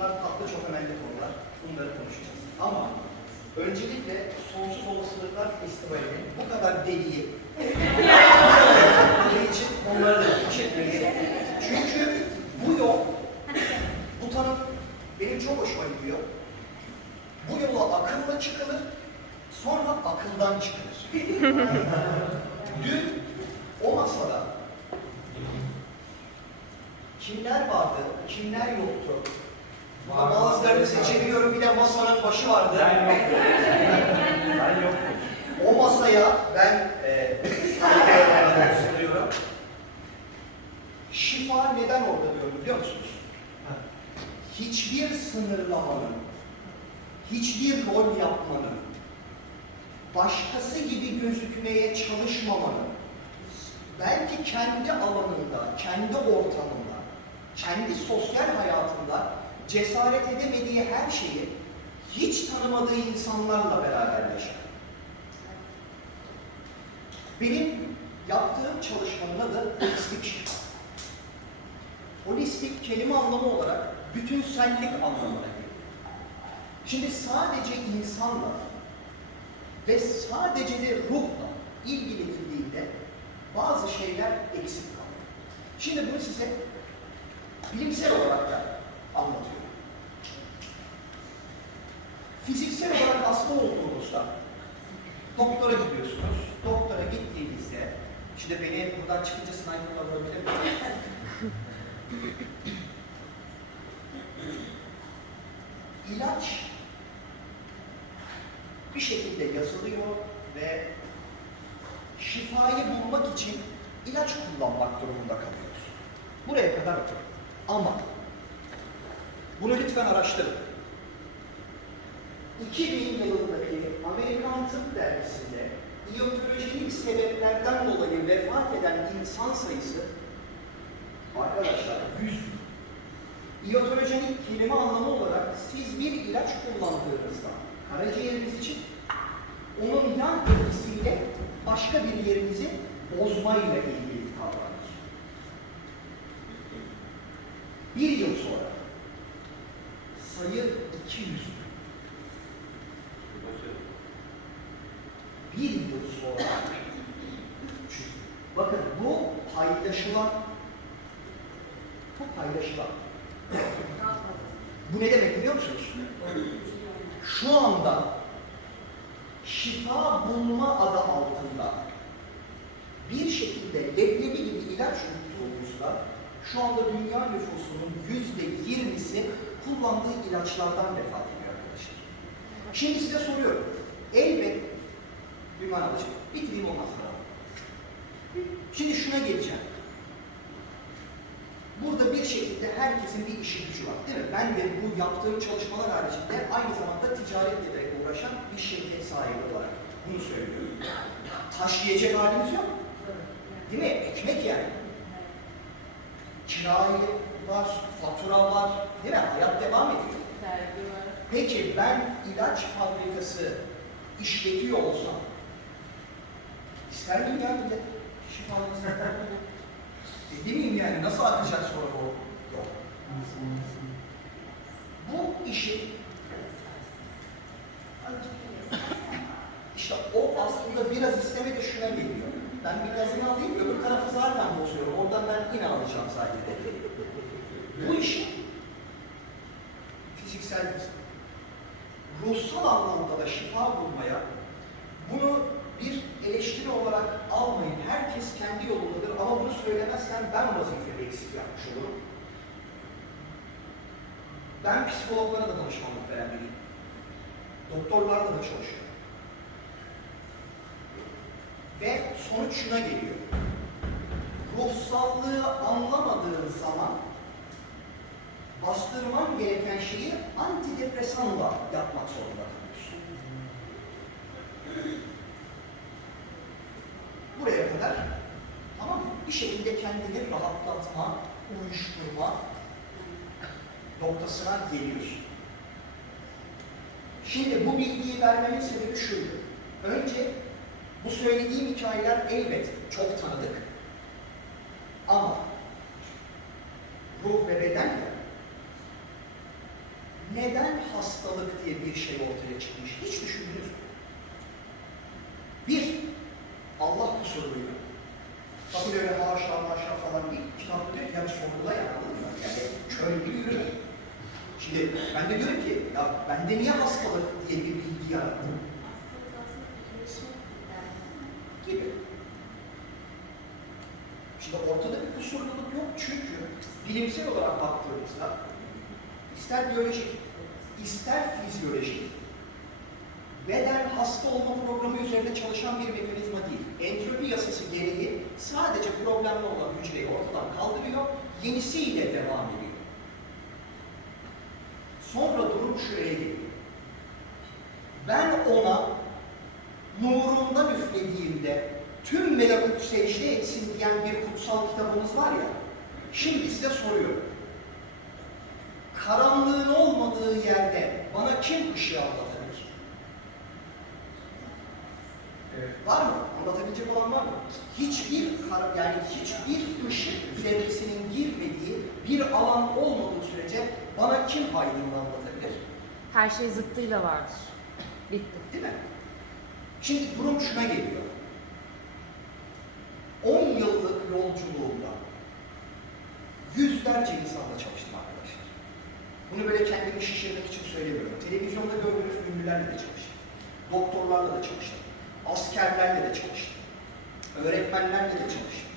bunlar tatlı çok önemli konular. Bunları konuşacağız. Ama öncelikle Sonsuz Olasılıklar Festivali'nin bu kadar deliği için onlara da teşekkür ederim. Çünkü bu yol, bu tanım benim çok hoşuma gidiyor. Bu yola akılla çıkılır, sonra akıldan çıkılır. Dün o masada kimler vardı, kimler yoktu? Bazılarını seçemiyorum, bir de masanın başı vardı. Ben yoktum. O masaya ben soruyorum. Şifa neden orada diyorum biliyor musunuz? Hiçbir sınırlamanın, hiçbir rol yapmanın, başkası gibi gözükmeye çalışmamanın, belki kendi alanında, kendi ortamında, kendi sosyal hayatında cesaret edemediği her şeyi hiç tanımadığı insanlarla beraber yaşar. Benim yaptığım çalışmanın adı holistik şifa. Holistik kelime anlamı olarak bütünsellik anlamına geliyor. Şimdi sadece insanla ve sadece de ruhla ilgilenildiğinde bazı şeyler eksik kalıyor. Şimdi bunu size bilimsel olarak da anlatıyorum. Fiziksel olarak hasta olduğunuzda doktora gidiyorsunuz. Doktora gittiğinizde, şimdi beni buradan çıkınca sniper'la vurabilir miyim? İlaç bir şekilde yazılıyor ve şifayı bulmak için ilaç kullanmak durumunda kalıyoruz. Buraya kadar bakın. Ama bunu lütfen araştırın. 2000 yılındaki Amerikan Tıp Dergisi'nde iyotorojenik sebeplerden dolayı vefat eden insan sayısı arkadaşlar 100 bin. İyotorojenik kelime anlamı olarak siz bir ilaç kullandığınızda karaciğeriniz için onun yan etkisiyle başka bir yerinizi bozmayla ilgili bir kavramdır. Bir yıl sonra sayı 200 bin. Bir yıl sonra 300 bin. Bakın bu paylaşılan. Bu ne demek biliyor musunuz? Şu anda şifa bulma adı altında bir şekilde leblebi gibi ilaç yuttuğumuzda şu anda dünya nüfusunun %20'si kullandığı ilaçlardan vefat ediyor arkadaşlar. Şimdi size soruyorum. Elbet Düman alacak. Bitireyim ondan sonra. Şimdi şuna geleceğim. Burada bir şekilde herkesin bir işi gücü var değil mi? Ben de bu yaptığım çalışmalar haricinde aynı zamanda ticaretle de uğraşan bir şirket sahibi olarak bunu söylüyorum. Taşıyacak halimiz yok. Değil mi? Ekmek yani. Kirayı var, fatura var. Değil mi? Hayat devam ediyor. Peki ben ilaç fabrikası işletiyor olsam ister miyim ya millet şifalanmasını? Değil miyim yani? Nasıl akacak sonra bu? Yok. Bu işi işte o aslında biraz isteme de şuna geliyor. Ben bir gazını alayım, öbür tarafı zaten bozuyorum. Oradan ben yine alacağım sadece. Bu işi fiziksel ruhsal anlamda da şifa bulmaya bunu bir eleştiri olarak almayın. Herkes kendi yolundadır ama bunu söylemezsen ben vazifemi eksik yapmış olurum. Ben psikologlara da danışmanlık veren biriyim. Doktorlarla da çalışıyorum. Ve sonuç şuna geliyor. Ruhsallığı anlamadığın zaman bastırman gereken şeyi antidepresanla yapmak zorunda kalıyorsun. Buraya kadar tamam mı? Bir şekilde kendini rahatlatma, uyuşturma noktasına geliyorsun. Şimdi bu bilgiyi vermemin sebebi şuydu. Önce bu söylediğim hikayeler elbet çok tanıdık. Ama ruh ve bedenle hastalık diye bir şey ortaya çıkmış? Hiç düşündünüz mü? Bir, Allah kusuruyla. Tabii öyle haşa maşa falan değil. Kitapta diyor ki yani sorgula yani, anladın mı? Yani şöyle yürü. Şimdi ben de diyorum ki ya bende niye hastalık diye bir bilgi yarattım? Gibi. Şimdi ortada bir kusurluluk yok çünkü bilimsel olarak baktığımızda ister biyolojik, ister fizyolojik, beden hasta olma programı üzerinde çalışan bir mekanizma değil. Entropi yasası gereği sadece problemli olan hücreyi ortadan kaldırıyor, yenisiyle devam ediyor. Sonra durum şuraya geliyor. Ben ona nurundan üflediğimde tüm melekut secde etsin diyen bir kutsal kitabımız var ya, şimdi size soruyorum. Karanlığın olmadığı yerde bana kim ışığı anlatabilir? Evet. Var mı? Anlatabilecek olan var mı? Hiçbir ışık zerresinin girmediği bir alan olmadığı sürece bana kim aydınlığı anlatabilir? Her şey zıttıyla vardır. Bitti. Değil mi? Şimdi durum şuna geliyor. 10 yıllık yolculuğumda yüzlerce insanla çalıştım arkadaşlar. Bunu böyle kendimi şişirmek için söylemiyorum. Televizyonda gördüğünüz ünlülerle de çalıştım. Doktorlarla da çalıştım. Askerlerle de çalıştım. Öğretmenlerle de çalıştım.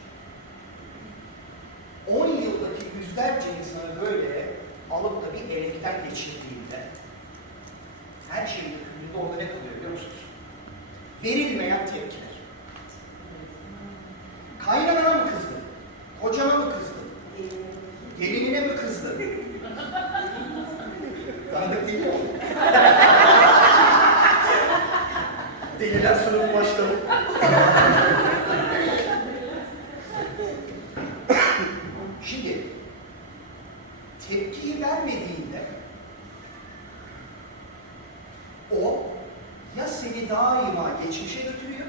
10 yıldaki yüzlerce insanı böyle alıp da bir elekten geçirdiğimde her şeyin hükmünde orada ne kalıyor biliyor musunuz? Verilmeyen tepkiler. Kaynanana mı kızdın? Kocana mı kızdın? Gelinine mi kızdın? Tanıdık değil mi o? Deliler sınıfı başladı. Şimdi tepkiyi vermediğinde o ya seni daima geçmişe götürüyor,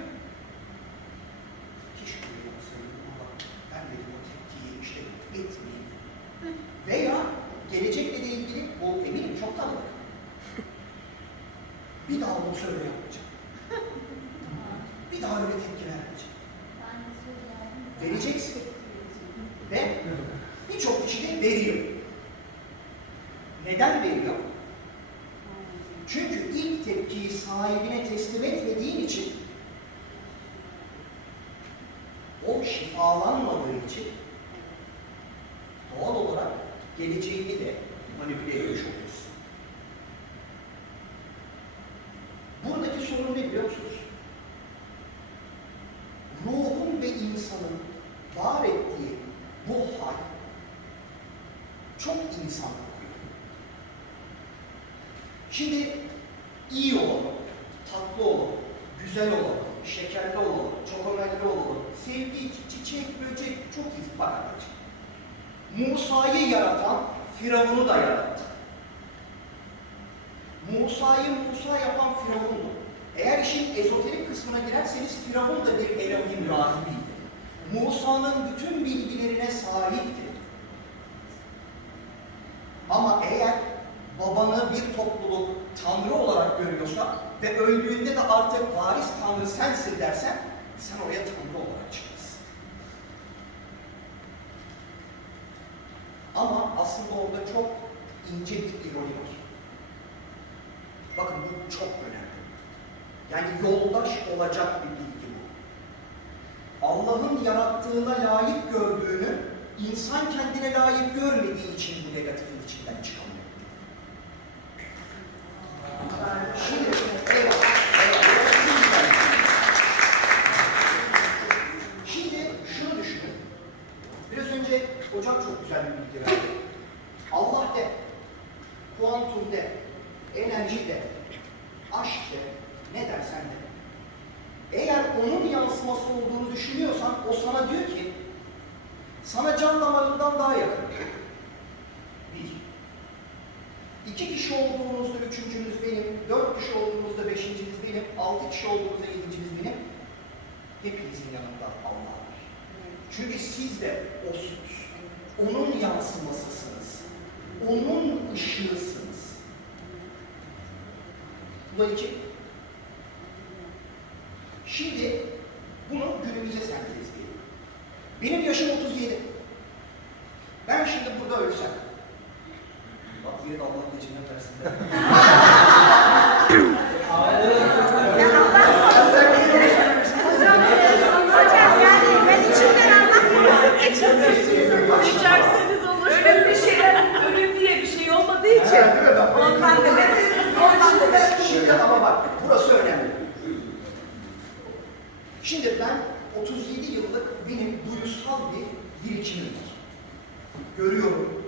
keşke böyle olsaydım ama vermedim o tepkiyi işte etmeyeyim, veya gelecekle de ilgili o eminim çok tanıdık. Bir daha bunu söyle yapmayacağım. Bir daha öyle tepki vermeyeceğim. Vereceksin. Ve birçok kişi de veriyor. Neden veriyor? Çünkü ilk tepkiyi sahibine teslim etmediğin için, o şifalanmadığı için doğal olarak geleceğini de manipüle etmiş oluyorsun. Buradaki sorun ne biliyor musunuz? Ruhun ve insanın var ettiği bu hal çok insan kokuyor. Şimdi iyi olalım, tatlı olalım, güzel olalım, şekerli olalım, çokomelli olalım, sevdiği çiçek, böcek çok iyi. Bak arkadaşlar. Musa'yı yaratan Firavun'u da yarattı. Musa'yı Musa yapan Firavun'du. Eğer işin ezoterik kısmına girerseniz Firavun da bir Elohim rahibiydi. Musa'nın bütün bilgilerine sahipti. Ama eğer babanı bir topluluk tanrı olarak görüyorsa ve öldüğünde de artık varis tanrı sensin dersen, sen oraya tanrı olarak çıkarsın. Ama aslında orada çok ince bir ironi var. Bakın bu çok önemli. Yani yoldaş olacak bir bilgi bu. Allah'ın yarattığına layık gördüğünü insan kendine layık görmediği için bu negatifin içinden çıkamıyor. Şimdi, Şimdi şunu düşünün. Biraz önce hocam çok güzel bir bilgi verdi. Allah de, kuantum de, enerji de, aşk de, ne dersen de. Eğer onun yansıması olduğunu düşünüyorsan, o sana diyor ki, sana can damarından daha yakın. Bir. İki kişi olduğunuzda üçüncünüz benim, 4 kişi olduğunuzda beşinciniz benim, 6 kişi olduğunuzda yedinciniz benim. Hepinizin yanında Allah var. Çünkü siz de osunuz. Onun yansımasısınız. Onun ışığısınız. Bu da 2. Şimdi bunu günümüze sentezleyelim. Benim yaşım 37. Ben şimdi burada ölsem. Bak yine de Allah gecinden versin de. Hocam yani ben içimden anlatmamışım, geçirmişsiniz. İçerseniz olur. Ölüm bir şey, ölüm diye bir şey olmadığı için. Ondan da Şimdi ama bak burası önemli. Şimdi ben 37 yıllık benim duygusal bir birikimim var. Görüyorum,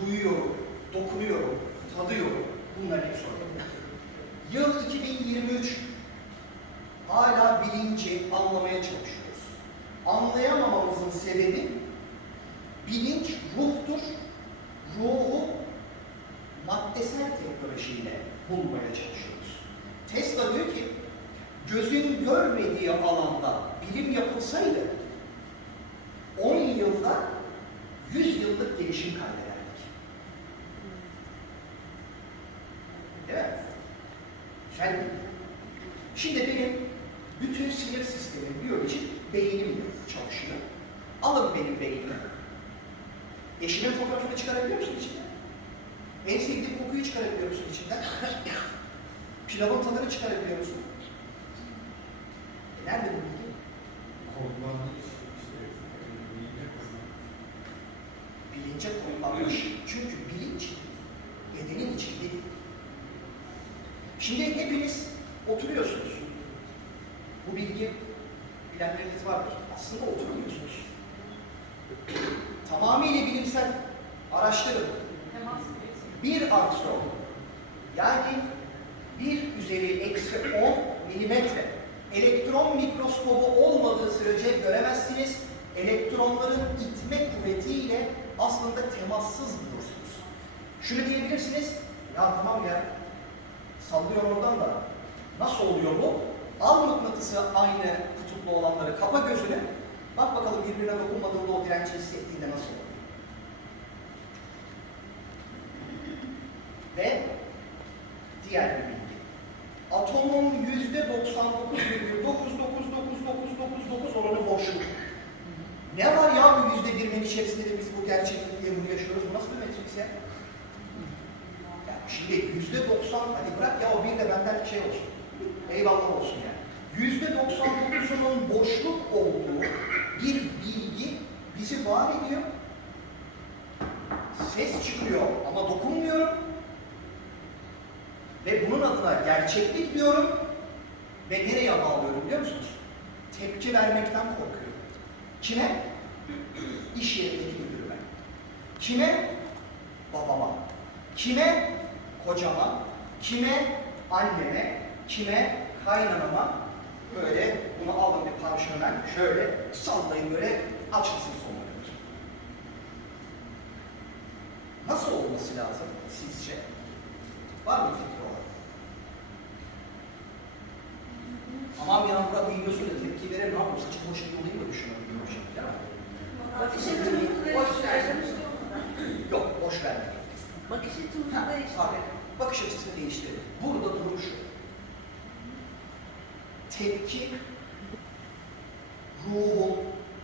duyuyorum, dokunuyorum, tadıyorum. Bunların hepsi önemli. Yıl 2023. Hala bilinci anlamaya çalışıyoruz. Anlayamamamızın sebebi bilinç ruhtur. Ruhu maddesel teknolojiyle bulmaya çalışıyoruz. Tesla diyor ki, gözün görmediği alanda bilim yapılsaydı 10 yılda 100 yıllık gelişim kaydederdik. Değil mi? Güzel mi? Şimdi benim bütün sinir sistemim, biyolojik beynimle çalışıyor. Alın benim beynimi. Eşimin fotoğrafını çıkarabiliyor musun içinden? En sevdiğim kokuyu çıkarabiliyor musun içinden? Pilavın tadını çıkarabiliyor musun? Nerede bu bilgi? Bilince kodlanmış. Çünkü bilinç bedenin içinde değil. Şimdi hepiniz oturuyorsunuz. Bu bilgi bilenleriniz vardır. Aslında oturmuyorsunuz. Tamamıyla bilimsel araştırın. Bir Armstrong, yani 1/-10 milimetre elektron mikroskobu olmadığı sürece göremezsiniz. Elektronların itme kuvvetiyle aslında temassız bulursunuz. Şunu diyebilirsiniz, ya tamam ya, sallıyor oradan da. Nasıl oluyor bu? Al mıknatısı aynı kutuplu olanları, kapa gözünü, bak bakalım birbirine dokunmadığında o direnci hissettiğinde nasıl oluyor? Ve diğer bir bilgi. Atomun %99,9999999 oranı boşluk. Ne var ya bu %1'in içerisinde de biz bu gerçeklik diye bunu yaşıyoruz? Bu nasıl bir metrik ya? Şimdi %90, hadi bırak ya o bir de benden şey olsun. Eyvallah olsun yani. %99'unun boşluk olduğu bir bilgi bizi var ediyor. Ses çıkıyor ama dokunmuyorum. Ve bunun adına gerçeklik diyorum. Ve nereye bağlıyorum biliyor musunuz? Tepki vermekten korkuyorum. Kime? İş yerindeki müdürüme. Kime? Babama. Kime? Kocama. Kime? Anneme. Kime? Kaynanama. Böyle bunu alın bir parşömen, şöyle sallayın böyle açılsın sonuna kadar. Nasıl olması lazım sizce? Var mı fikri olan? Aman ya Murat videosu da tepki verir, ne yapayım? Saçı boş olayım da düşünüyorum. bakış açımızı değiştirelim. Yok, boş ver. Bakış açımızı değiştirelim. Bakış açısını değiştirelim. Burada durum şu. Tepki, ruhun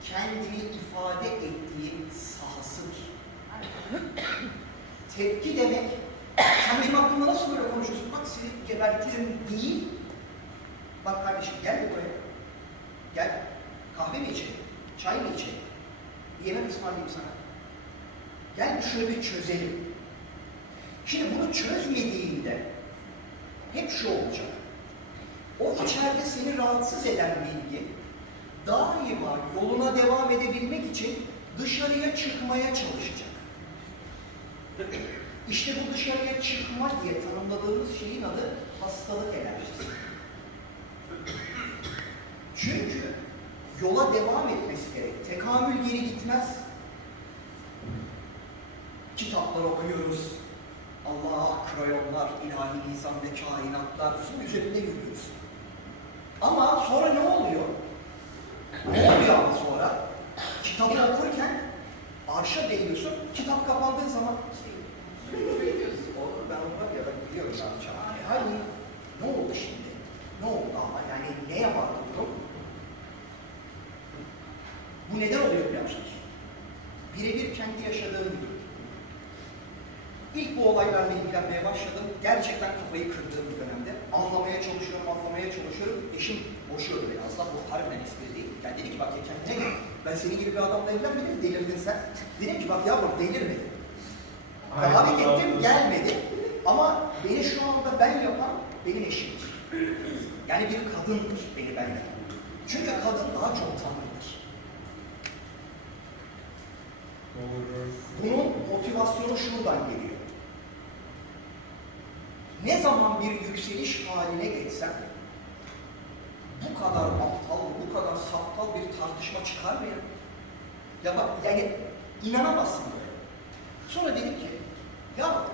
kendini ifade ettiği sahasıdır. Tepki demek, sen benim hakkımda nasıl böyle konuşuyorsun? Bak seni gebertirim değil. Bak kardeşim gel de buraya. Gel. Kahve mi içelim? Çay mı içelim? Bir yemek ısmarlayayım sana. Gel şunu bir çözelim. Şimdi bunu çözmediğinde hep şu olacak. O içeride seni rahatsız eden bilgi daima yoluna devam edebilmek için dışarıya çıkmaya çalışacak. İşte bu dışarıya çıkma diye tanımladığımız şeyin adı hastalık enerjisi. Çünkü yola devam etmesi gerek. Tekamül geri gitmez. Kitaplar okuyoruz. Allah, krayonlar, ilahi nizam ve kainatlar, su üzerinde yürüyoruz. Ama sonra ne oluyor? Ne oluyor ama sonra? Kitabı okurken arşa değiyorsun, kitap kapandığı zaman oğlum ben onu bak ya ben biliyorum ne yapacağım. Hani Ne oldu şimdi? Ne oldu ama? Yani neye vardı durum? Bu neden oluyor biliyor musunuz? Birebir kendi yaşadığım bir durum. İlk bu olaylarla ilgilenmeye başladım. Gerçekten kafayı kırdığım bir dönemde. Anlamaya çalışıyorum. Eşim boşuyordu beni aslında. Bu harbiden espri değil. Yani dedi ki bak ya kendine gel. Ben senin gibi bir adamla evlenmedim, delirdin sen. Dedim ki bak yavrum delirmedim. Davet ettim, gelmedi. Ama beni şu anda ben yapan benim eşimdir. Yani bir kadındır beni ben yapan. Çünkü kadın daha çok tanrıdır. Bunun motivasyonu şuradan geliyor. Ne zaman bir yükseliş haline geçsem, bu kadar aptal, bu kadar saptal bir tartışma çıkar mı ya? Ya bak yani inanamazsın böyle. Sonra dedim ki, ya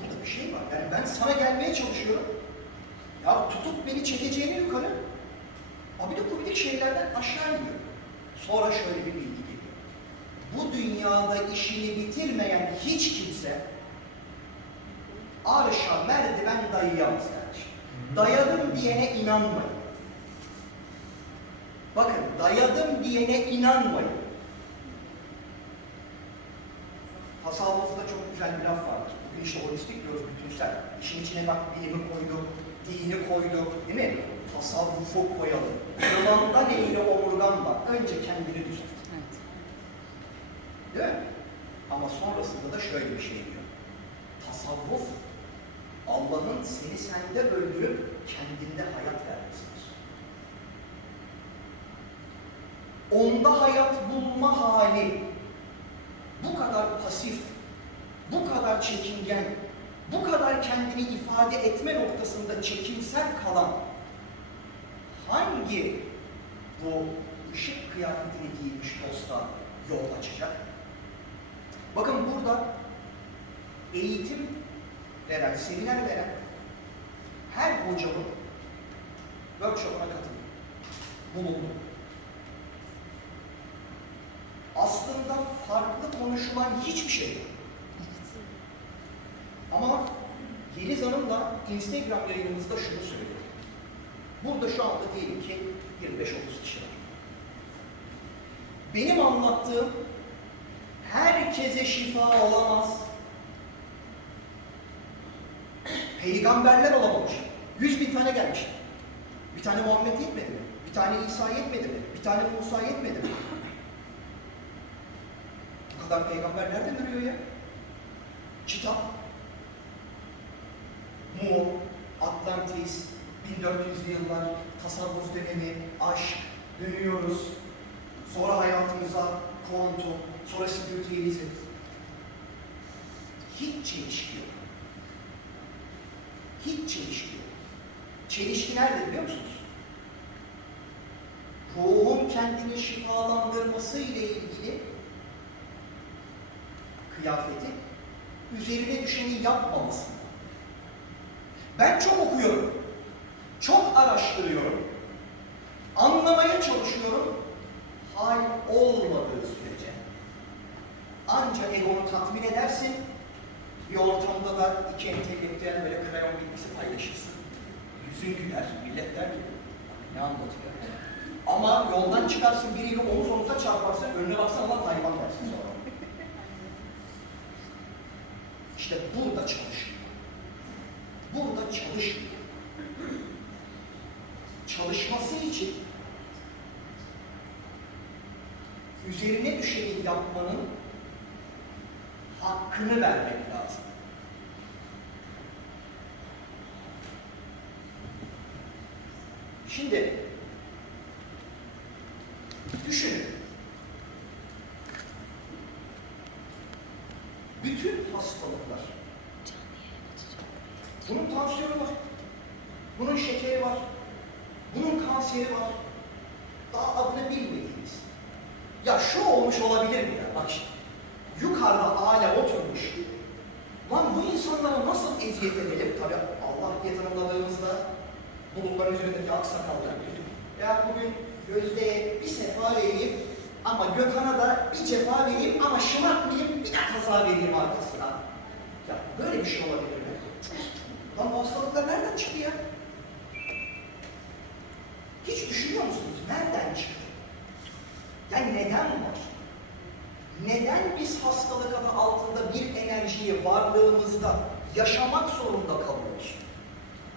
burada bir şey var. Yani ben sana gelmeye çalışıyorum. Ya tutup beni çekeceğini yukarı, abidik gubidik şeylerden aşağı iniyor. Sonra şöyle bir bilgi geliyor. Bu dünyada işini bitirmeyen hiç kimse arşa merdiven dayayamaz kardeşim. Dayadım diyene inanmayın. Bakın dayadım diyene inanmayın. Tasavvufta çok güzel bir laf vardır. Bugün işte holistik diyoruz bütünsel. İşin içine bak bilimi koyduk, dini koyduk, değil mi? Tasavvufu koyalım. Yılanda neyle omurgan bak. Önce kendini düzelt. Evet. Değil mi? Ama sonrasında da şöyle bir şey diyor. Tasavvuf, Allah'ın seni sende öldürüp kendinde hayat vermesidir. Onda hayat bulma hali bu kadar pasif, bu kadar çekingen, bu kadar kendini ifade etme noktasında çekimsel kalan hangi bu ışık kıyafetini giymiş dosta yol açacak? Bakın burada eğitim veren, seminer veren her hocamın workshop'una katıldım, bulundum. Aslında farklı konuşulan hiçbir şey yok. Ama Yeliz Hanım da Instagram yayınımızda şunu söylüyor. Burada şu anda diyelim ki 25-30 kişi var. Benim anlattığım herkese şifa olamaz. Peygamberler olamamış. 100.000 tane gelmiş. Bir tane Muhammed yetmedi mi? Bir tane İsa yetmedi mi? Bir tane Musa yetmedi mi? Bu kadar peygamber nereden duruyor ya? Kitap, Mu, Atlantis, 1400'lü yıllar, tasavvuf dönemi, aşk, dönüyoruz. Sonra hayatımıza kuantum, sonra spiritüelizm. Hiç çelişki yok. Hiç çelişki yok. Çelişki nerede biliyor musunuz? Ruhun kendini şifalandırması ile ilgili kıyafeti üzerine düşeni yapmaması. Ben çok okuyorum, çok araştırıyorum, anlamaya çalışıyorum, hal olmadığı sürece ancak egonu tatmin edersin, bir ortamda da iki entelektüel böyle krayon bilgisi paylaşırsın. Yüzün güler, millet der ki, ne anlatıyor? Ama yoldan çıkarsın, biriyle omuz omuza çarparsın, önüne baksan lan hayvan dersin sonra. İşte burada çalışıyor. Burada çalışmıyor. Çalışması için üzerine düşeni yapmanın hakkını vermek lazım. Şimdi düşünün. Bütün hastalıklar, bunun tansiyonu var, bunun şekeri var, bunun kanseri var, daha adını bilmediğimiz. Ya şu olmuş olabilir mi ya? Bak şimdi, yukarıda âle oturmuş. Lan bu insanlara nasıl eziyet edelim? Tabii Allah diye tanımladığımızda bulutların üzerindeki aksakallar. Ya bugün Gözde'ye bir sefa vereyim ama Gökhan'a da bir cefa vereyim ama şımartmayayım, bir de kaza vereyim arkasına. Ya böyle bir şey olabilir mi? Lan bu hastalıklar nereden çıktı ya? Hiç düşünüyor musunuz? Nereden çıktı? Yani neden var? Neden biz hastalık adı altında bir enerjiyi varlığımızda yaşamak zorunda kalıyoruz?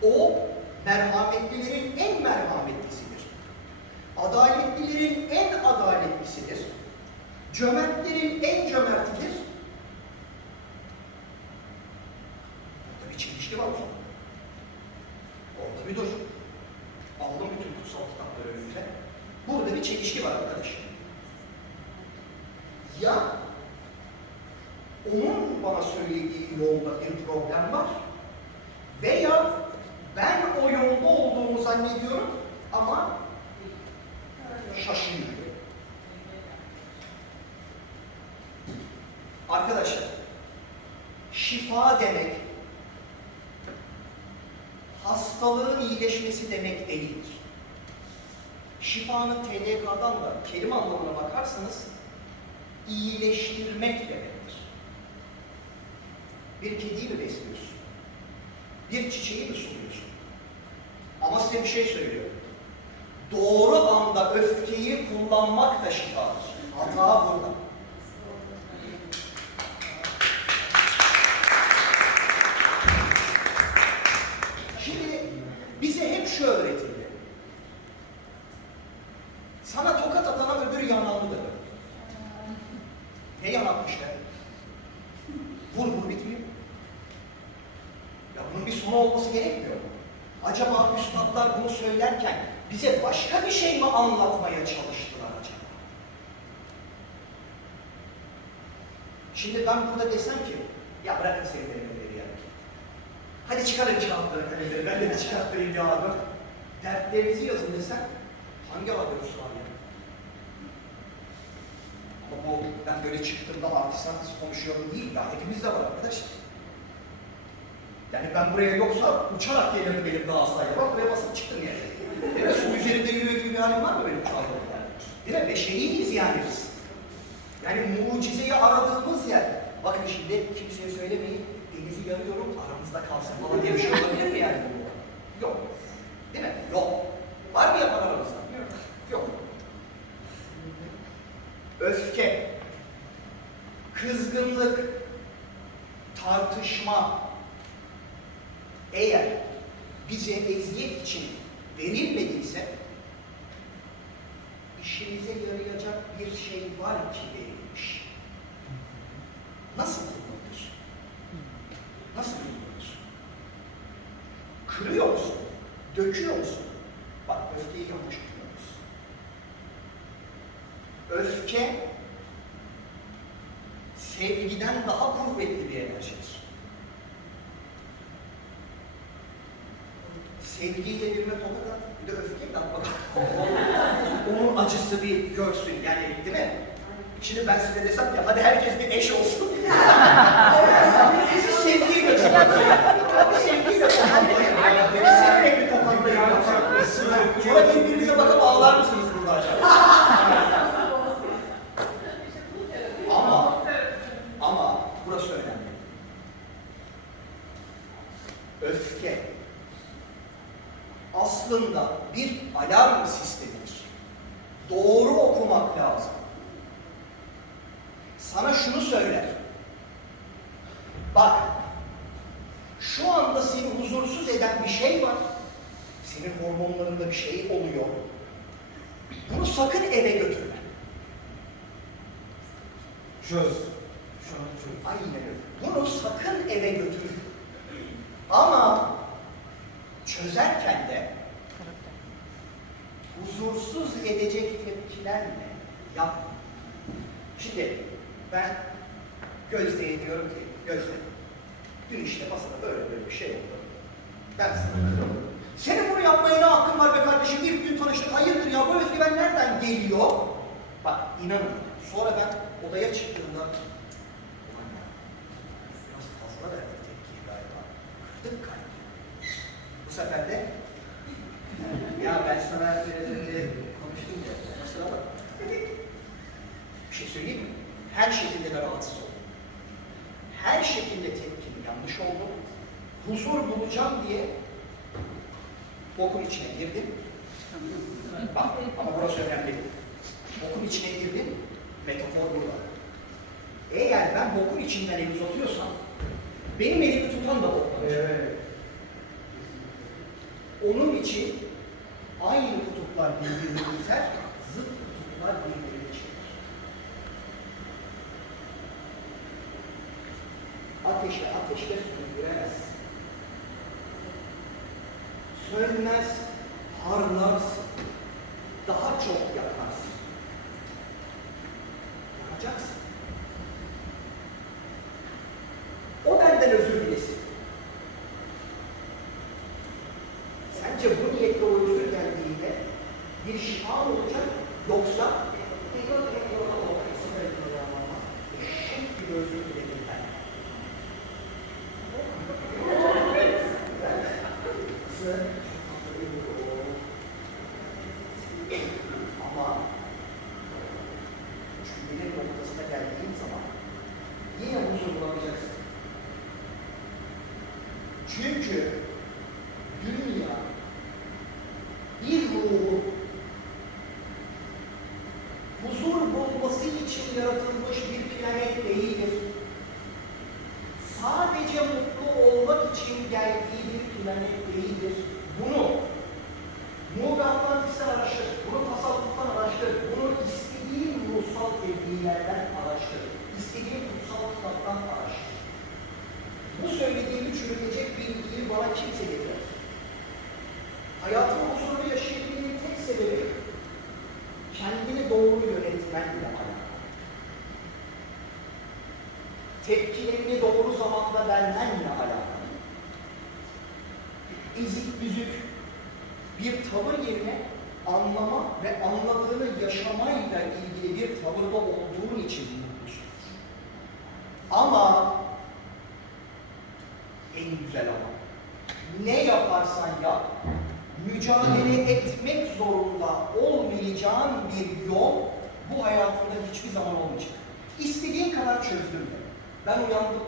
O, merhametlilerin en merhametlisidir. Adaletlilerin en adaletlisidir. Cömertlerin en cömertidir. Burada bir çelişki var o zaman. Orada bir dur. Aldım bütün kutsal kitapları önümüze. Burada bir çelişki var arkadaş. Ya onun bana söylediği yolda bir problem var veya ben o yolda olduğumu zannediyorum ama şaşırıyorum. Arkadaşlar, şifa demek hastalığın iyileşmesi demek değildir. Şifanın TDK'dan da kelime anlamına bakarsanız iyileştirmek demektir. Bir kediyi mi besliyorsun? Bir çiçeği mi suluyorsun? Ama size bir şey söylüyorum. Doğru anda öfkeyi kullanmak da şifadır. Hata burada. Şimdi bize hep şu öğretildi. Sana tokat atana öbür yanağını da. Ne yanakmışlar? Vur vur bitmiyor. Ya bunun bir sonu olması gerekmiyor mu? Acaba üstadlar bunu söylerken bize başka bir şey mi anlatmaya çalıştılar acaba? Şimdi ben burada desem ki, ya bırakın sevgilimleri ya. Hadi çıkarın kağıtları, kalemleri, ben de bir çıkarttırayım ya abi. Dertlerinizi yazın desem, hangi alıyorsun var ya? Ama bu, ben böyle çıktığımda artistan konuşuyorum değil ya, hepimiz de var arkadaşlar. Yani ben buraya yoksa uçarak gelirdim benim Galatasaray'a. Bak buraya basıp çıktım yani. Değil mi? Su üzerinde yürüyor gibi bir halim var mı benim uçağımda? Değil mi? Beşeriyiz yani biz. Yani mucizeyi aradığımız yer. Bakın şimdi kimseye söylemeyin, denizi yarıyorum, aramızda kalsın falan diye bir şey olabilir mi yani? Yok. Değil mi? Yok. Var mı yapan aramızda? Yok. Yok. Öfke, kızgınlık, tartışma, eğer bize eziyet için verilmediyse, işimize yarayacak bir şey var ki verilmiş. Nasıl kullanıyorsun? Nasıl kullanıyorsun? Kırıyor musun? Döküyor musun? Bak öfkeyi yanlış kullanıyorsun. Öfke, sevgiden daha kuvvetli bir enerjidir. Sevgiyle birine tokat at, bir de öfkeyle at bakalım. Onun acısı bir görsün yani, değil mi? Şimdi ben size desem ya, hadi herkes bir eş olsun. Siz sevgiyi götürün. Hadi sevgiyi götürün. Beni severek bir tokatlayın. Sonra birbirinize bakıp ağlar mısınız burada acaba? Ama burası önemli. Öfke aslında bir alarm sistemidir. Doğru okumak lazım. Sana şunu söyler. Bak, şu anda seni huzursuz eden bir şey var. Senin hormonlarında bir şey oluyor. Bunu sakın eve götürme. Çöz. Aynen öyle. Bunu sakın eve götür. Ama çözerken de huzursuz edecek tepkilerle yapma. Şimdi ben Gözde'ye diyorum ki, Gözde, dün işte masada böyle bir şey oldu. Ben sana kırıldım. Senin bunu yapmaya ne hakkın var be kardeşim? İlk gün tanıştık, hayırdır ya, bu özgüven nereden geliyor? Bak inanın, sonra ben odaya çıktığımda biraz fazla verdik tepkiyi galiba. Kırdık kalbi. Bu sefer de ya ben sana biraz önce konuştum ya, kusura bak. Bir şey söyleyeyim mi? Her şekilde de rahatsız oldum. Her şekilde tepkim yanlış oldu. huzur bulacağım diye bokun içine girdim. Bak ama burası önemli. Bokun içine girdim, metafor burada. Eğer ben bokun içinden el uzatıyorsam, benim elimi tutan da bok olacak. Evet. Onun için aynı kutuplar birbirini iter, zıt kutuplar birbirini çeker. Ateşle söndüremezsin. Sönmez, harlarsın. Daha çok yakarsın. Yakacaksın. O benden özür dilesin. Sence bu niyetle o özür geldiğinde bir şifa mı olacak? Yoksa eşek gibi özür diledim ben. Ama cümlenin noktasına geldiğin zaman yine huzur bulamayacaksın. Çünkü dünya bir ruhun huzur bulması için yaratılmış bir planet değildir. Sadece mutlu olmak için geldiği bir planet değildir. Bunu Muğdat'tan araştır, bunu tasavvuftan araştır, bunu istediğin ruhsal tebliğlerden araştır, istediğin kutsal kitaptan araştır. Bu söylediğimi çürütecek bilgiyi bana kimse getirmez. Hayatımı huzurlu yaşayabilmenin tek sebebi kendini doğru yönetmenle alakalı. Tepkilerini doğru zamanda vermenle alakalı. Ezik büzük bir tavır yerine anlama ve anladığını yaşamayla ilgili bir tavırda olduğun için mutlusun. Ama en güzel ama ne yaparsan yap, mücadele etmek zorunda olmayacağın bir yol bu hayatında hiçbir zaman olmayacak. İstediğin kadar çözdüm de. Ben uyandım.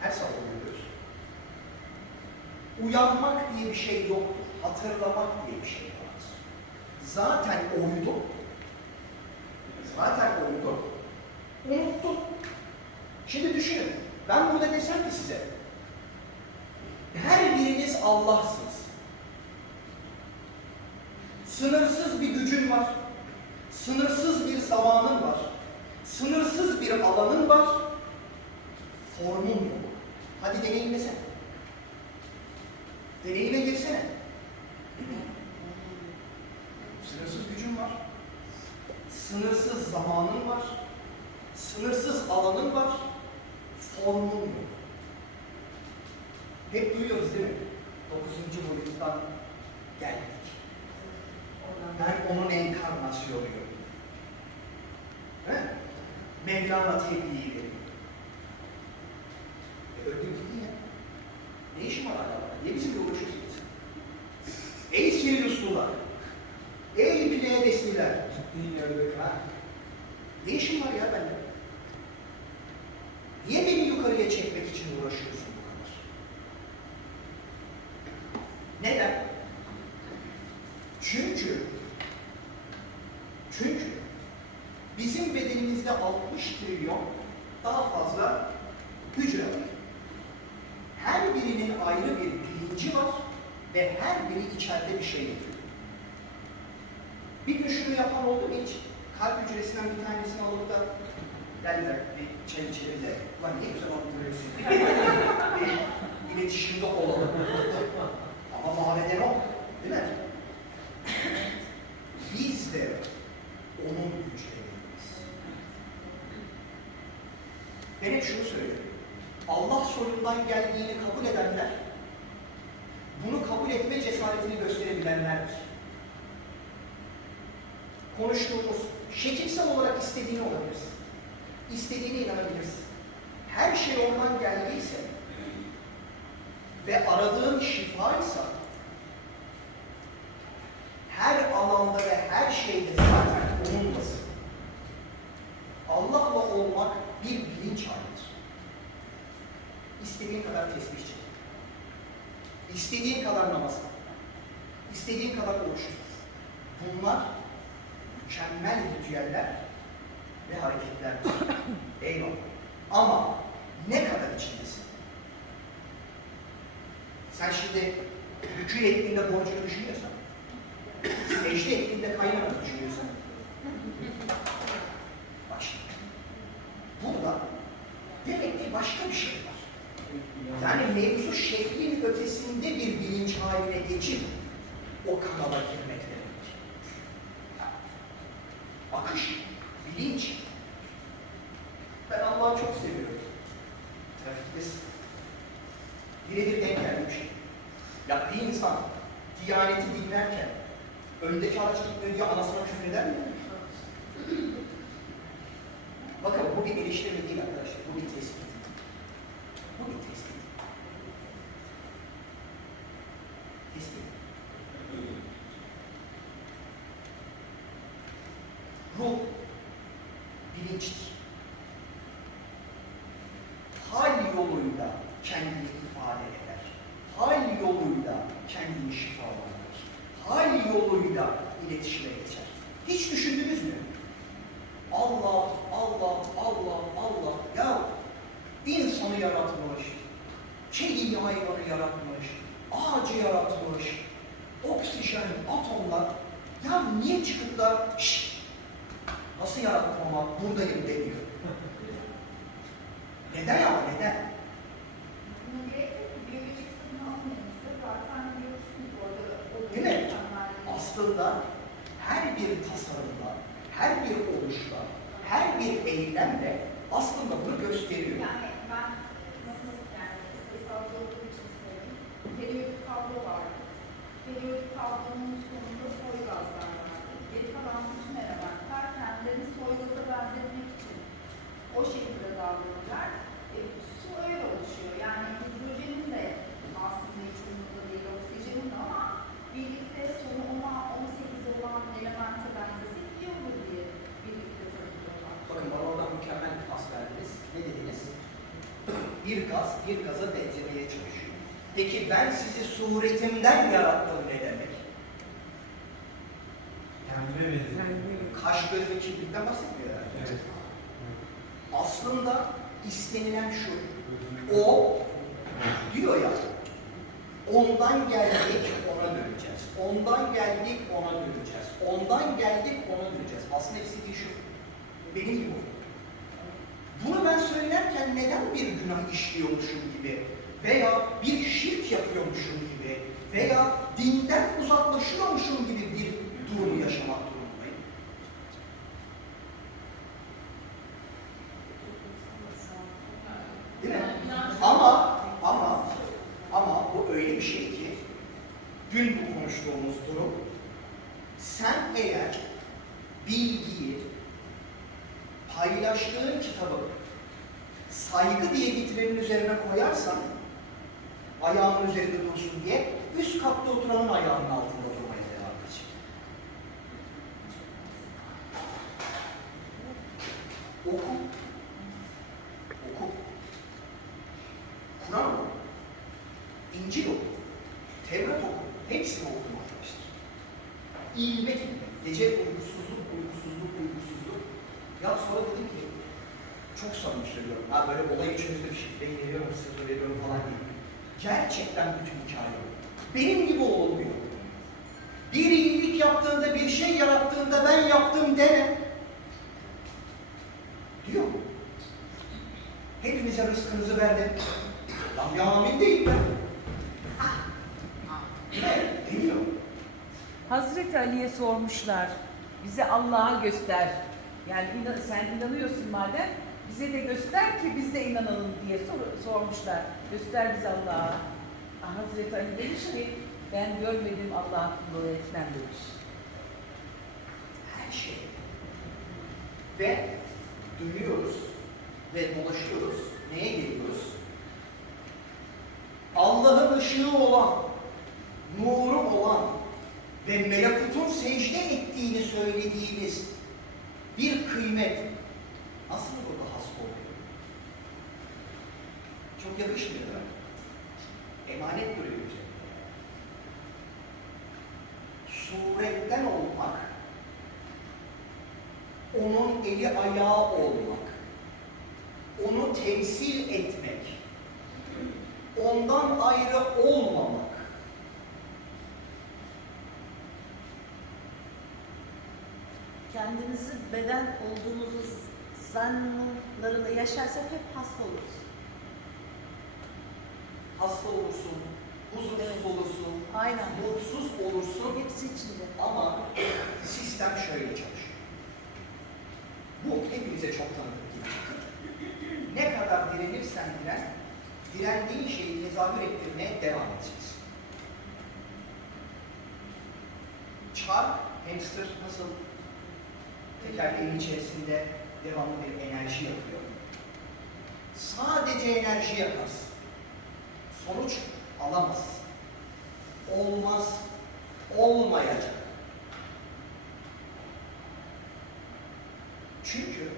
Her sabah uyanıyoruz. Uyanmak diye bir şey yoktur. Hatırlamak diye bir şey vardır. Zaten uyudum. Unuttum. Şimdi düşünün. Ben burada desem ki size, her biriniz Allah'sınız. Sınırsız bir gücün var. Sınırsız bir zamanın var. Sınırsız bir alanın var. Formun yok. Hadi deneyimlesene. Deneyime girsene. Sınırsız gücün var. Sınırsız zamanın var. Sınırsız alanın var. Formun yok. Hep duyuyoruz değil mi? 9. boyuttan geldik. Ben onun enkarnasyonuyum. He? Mevlana tebliği. Öldüm gittin ya. Ne işin var hala? Niye bizimle uğraşıyorsunuz? Ey sivil uslular! Ey pileye desniler! Gittiğin yerde. Ha? Ne işin var ya bende? Niye beni yukarıya çekmek için uğraşıyorsun bu kadar? Neden? Çünkü bizim bedenimizde 60 trilyon daha fazla hücre var. Her birinin ayrı bir bilinci var ve her biri içeride bir şey yapıyor. Bir gün şunu yapan oldu mu hiç? Kalp hücresinden bir tanesini alıp da derler bir çay içelim de ulan ne güzel anlatıyorsun. İletişimde olalım. Ama mahveden o. Değil mi? Biz de onun hücreleriyiz. Ben hep şunu söylüyorum. Allah soyundan geldiğini kabul edenler, bunu kabul etme cesaretini gösterebilenlerdir. Konuştuğumuz, şekilsel olarak istediğini olabilirsin. İstediğine inanabilirsin. Her şey ondan geldiyse ve aradığın şifaysa, her alanda ve her şeyde zaten onunlasın. Allah'la olmak bir bilinç halidir. İstediğin kadar tesbih çek. İstediğin kadar namaz kıl. İstediğin kadar oruç tut. Bunlar mükemmel ritüeller ve hareketlerdir. Eyvallah. Ama ne kadar içindesin? Sen şimdi rükû ettiğinde borcunu düşünüyorsan, secde ettiğinde kaynağını düşünüyorsan, bak şimdi, burada demek ki başka bir şey var. Yani mevzu şeklin ötesinde bir bilinç haline geçip o kanala girmek demek. Akış, bilinç. Ben Allah'ı çok seviyorum. Trafiktesin. Birebir denk geldi bir şey. Ya bir insan Diyaneti dinlerken öndeki araç gitmiyor diye anasına küfür eder mi? Bakın bu bir eleştirme değil arkadaşlar. Bu bir tespit. Bu bir tespit. Tespit. Ruh bilinçtir. Hal yoluyla kendini ifade eder. Hal yoluyla kendini şifalandırır. Hal yoluyla iletişime geçer. Hiç düşündünüz mü? Allah, Allah, Allah, Allah. Ya insanı yaratmış, kediyi hayvanı yaratmış, ağacı yaratmış, oksijen, atomlar. Ya niye çıkıp da nasıl yarattım ama buradayım demiyor. Neden ya, neden? Değil mi? Aslında her bir tasarımda, her bir oluşta, her bir eylemde aslında bunu gösteriyor. Yani ben nasıl yani sayısalcı olduğum için söyleyeyim. Periyodik tablo vardı. Periyodik tablonun sonunda soy gazlar vardı. Geri kalan bütün elementler kendilerini soy gaza benzetmek için o şekilde davranırlar. Su öyle oluşuyor. Yani hidrojenin de aslında hiç umurda değil, oksijenin de ama birlikte sonu 18 olan elemente benzesek iyi olur diye birlikte tanımlıyorlar. Bakın bana oradan mükemmel bir pas verdiniz. Ne dediniz? Bir gaz, bir gaza benzemeye çalışıyor. Peki ben sizi suretimden yarattım ne demek? Kendime benziyor. Kaş, göz ve kirpikten bahsetmiyor yani. Evet. Aslında istenilen şu. O diyor ya, ondan geldik ona döneceğiz. Ondan geldik ona döneceğiz. Ondan geldik ona döneceğiz. Aslında istediği şu. Benim gibi oldu. Bunu ben söylerken neden bir günah işliyormuşum gibi veya bir şirk yapıyormuşum gibi veya dinden uzaklaşıyormuşum gibi bir durumu yaşamak durumundayım? Değil mi? Ama bu öyle bir şey ki dün bu konuştuğumuz durum sen eğer bilgiyi paylaştığın kitabı saygı diye getirenin üzerine koyarsan ayağının üzerinde dursun diye üst katta oturanın ayağının altında durmaya devam edecek. Oku. Oku. Kur'an oku. İncil oku. Tevrat oku. Hepsini okudum arkadaşlar. İlmek ilmek. Gece uykusuzluk. Ya sonra dedim ki, çok samimi söylüyorum. Ha böyle olay içimizde bir şifreyi veriyorum, sırrı veriyorum falan değil. Gerçekten bütün hikaye o. Benim gibi olmuyor. Bir iyilik yaptığında, bir şey yarattığında ben yaptım deme. Diyor mu? Hepinize rızkınızı verdim. Ya amin değil ben. Ne? Demiyor. Hazreti Ali'ye sormuşlar, bize Allah'a göster. Yani sen inanıyorsun madem, bize de göster ki biz de inanalım diye sormuşlar. Göster bize Allah'a. Hazreti Ali demiş ki, ben görmedim Allah'a kulu etmem demiş. Her şey. Ve dönüyoruz ve dolaşıyoruz. Neye geliyoruz? Allah'ın ışığı olan, nuru olan ve melekutun secde ettiğini söylediğimiz bir kıymet nasıl burada hasp oluyor? Çok yakışmıyor değil mi? Emanet duruyor üzerinde. Suretten olmak, onun eli ayağı olmak, onu temsil etmek, ondan ayrı olmamak. Kendinizi beden olduğunuzu zannlarında yaşarsak hep hasta oluruz. Hasta olursun, huzursuz olursun, Aynen. mutsuz olursun Hepsi içinde. ama sistem şöyle çalışıyor. Bu hepinize çok tanıdık gibi. Ne kadar direnirsen diren, direndiğin şeyi tezahür ettirmeye devam edeceksin. Çark, hamster nasıl tekerleğin içerisinde devamlı bir enerji yakıyor. Sadece enerji yakarsın. Sonuç alamaz. Olmaz. Olmayacak. Çünkü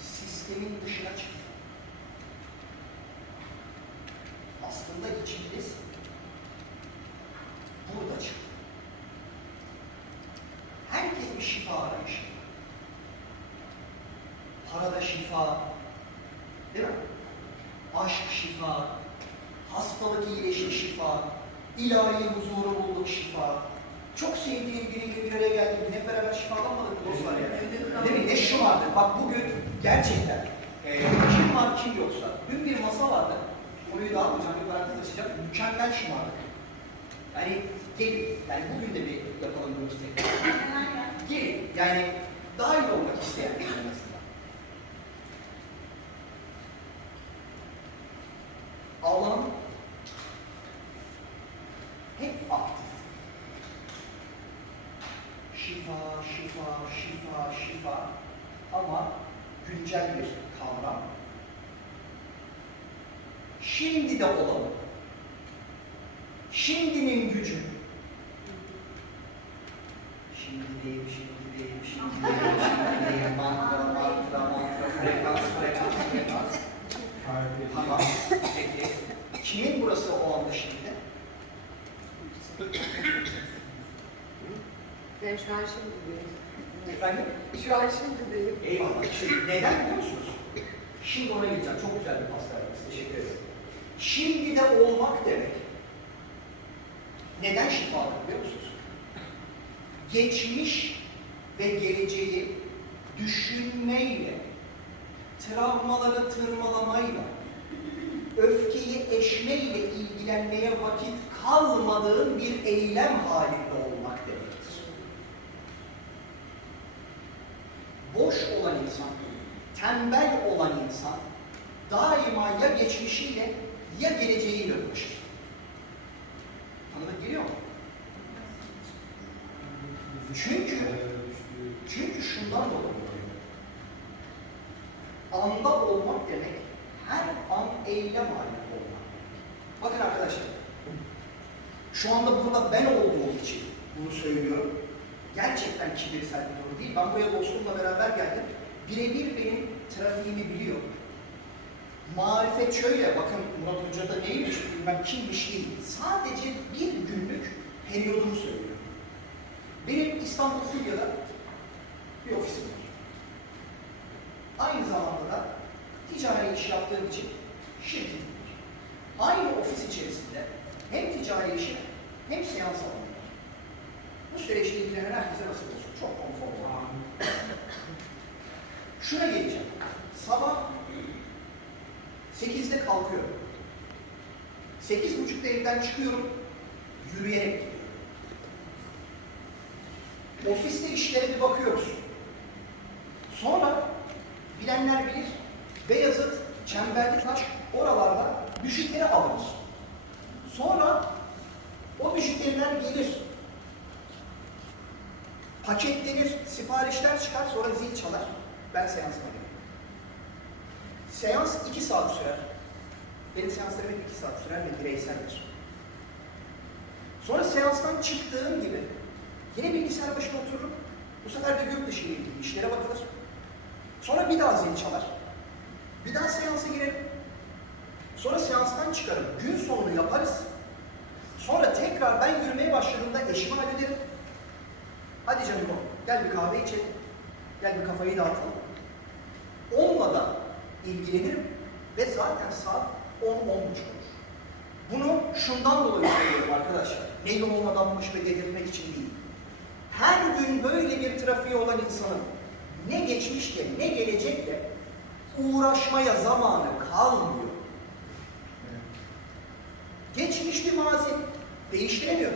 sistemin dışına çıktı. Aslında içiniz burada çıktı. Herkes bir şifa arayışı. Parada şifa, değil mi? Aşk şifa, hastalık iyileşti şifa, ilahi huzuru bulduk şifa. Çok sevdiğim biriyle bir araya geldik, hep beraber şifalanmadık mı dostlar ya? Değil mi? Ne şımardık. Bak bugün gerçekten kim var kim yoksa. Dün bir masa vardı, konuyu dağıtmayacağım, bir parantez açacağım. Mükemmel şımardık. Yani gelin, yani bugün de bir yapalım bunu tekrar. Gelin, yani dahil olmak isteyen bir mesela. Alan hep aktif. Şifa, şifa, şifa, şifa ama güncel bir kavram. Şimdi de olalım. Şimdinin gücü. Şimdideyim, şimdideyim, şimdideyim, şimdideyim, mantra, mantra, mantra, frekans, frekans, frekans. Tamam, peki. Kimin burası o anda şimdi? Ben şu an şimdi değilim. Efendim? Şu an şimdi değilim. Eyvallah. Neden biliyor musunuz? Şimdi ona geleceğim. Çok güzel bir pas verdiniz. Teşekkür ederim. Şimdi de olmak demek. Neden şifadır biliyor musunuz? Geçmiş ve geleceği düşünmeyle, travmaları tırmalamayla, öfkeyi eşmeyle ilgilenmeye vakit kalmadığın bir eylem halinde olmak demektir. Boş olan insan, tembel olan insan daima ya geçmişiyle ya geleceğiyle uğraşır. Anladın geliyor mu? Çünkü şundan dolayı anda olmak demek her an eylem halinde olmak. Bakın arkadaşlar, şu anda burada ben olduğum için bunu söylüyorum. Gerçekten kibirsel bir durum değil. Ben buraya dostumla beraber geldim. Birebir benim trafiğimi biliyor. Marifet şöyle, bakın Murat Hoca da neymiş, bilmem kimmiş değil. Sadece bir günlük periyodumu söylüyorum. Benim İstanbul Fulya'da bir ofisim var. Aynı zamanda da ticari iş yaptığım için şirketim var. Aynı ofis içerisinde hem ticari işim hem seans alanı var. Bu süreçte ilgilenen herkese nasıl olsun? Çok konforlu. Şuna geleceğim. Sabah 8'de kalkıyorum. 8.30'da evden çıkıyorum. Yürüyerek gidiyorum. Ofiste işlere bir bakıyoruz. Sonra bilenler bilir, Beyazıt, Çemberlitaş oralarda müşteri alınır. Sonra o müşteriler gelir. Paketlenir, siparişler çıkar, sonra zil çalar. Ben seansıma giderim. Seans 2 saat sürer. Benim seanslarım hep 2 saat sürer ve bireyseldir. Sonra seanstan çıktığım gibi yine bilgisayar başına otururum. Bu sefer de yurt dışı ile ilgili işlere bakılır. Sonra bir daha zil çalar. Bir daha seansa girelim. Sonra seanstan çıkarım. Gün sonunu yaparız. Sonra tekrar ben yürümeye başladığımda eşimi hallederim. Hadi canım o, gel bir kahve içelim. Gel bir kafayı dağıtalım. Onunla da ilgilenirim ve zaten saat 10-10.30 olur. Bunu şundan dolayı söylüyorum arkadaşlar. Neyle olmadanmış ve dedirtmek için değil. Her gün böyle bir trafiği olan insanın ne geçmişle ne gelecekle uğraşmaya zamanı kalmıyor. Geçmiş bir mazi. Değiştiremiyor.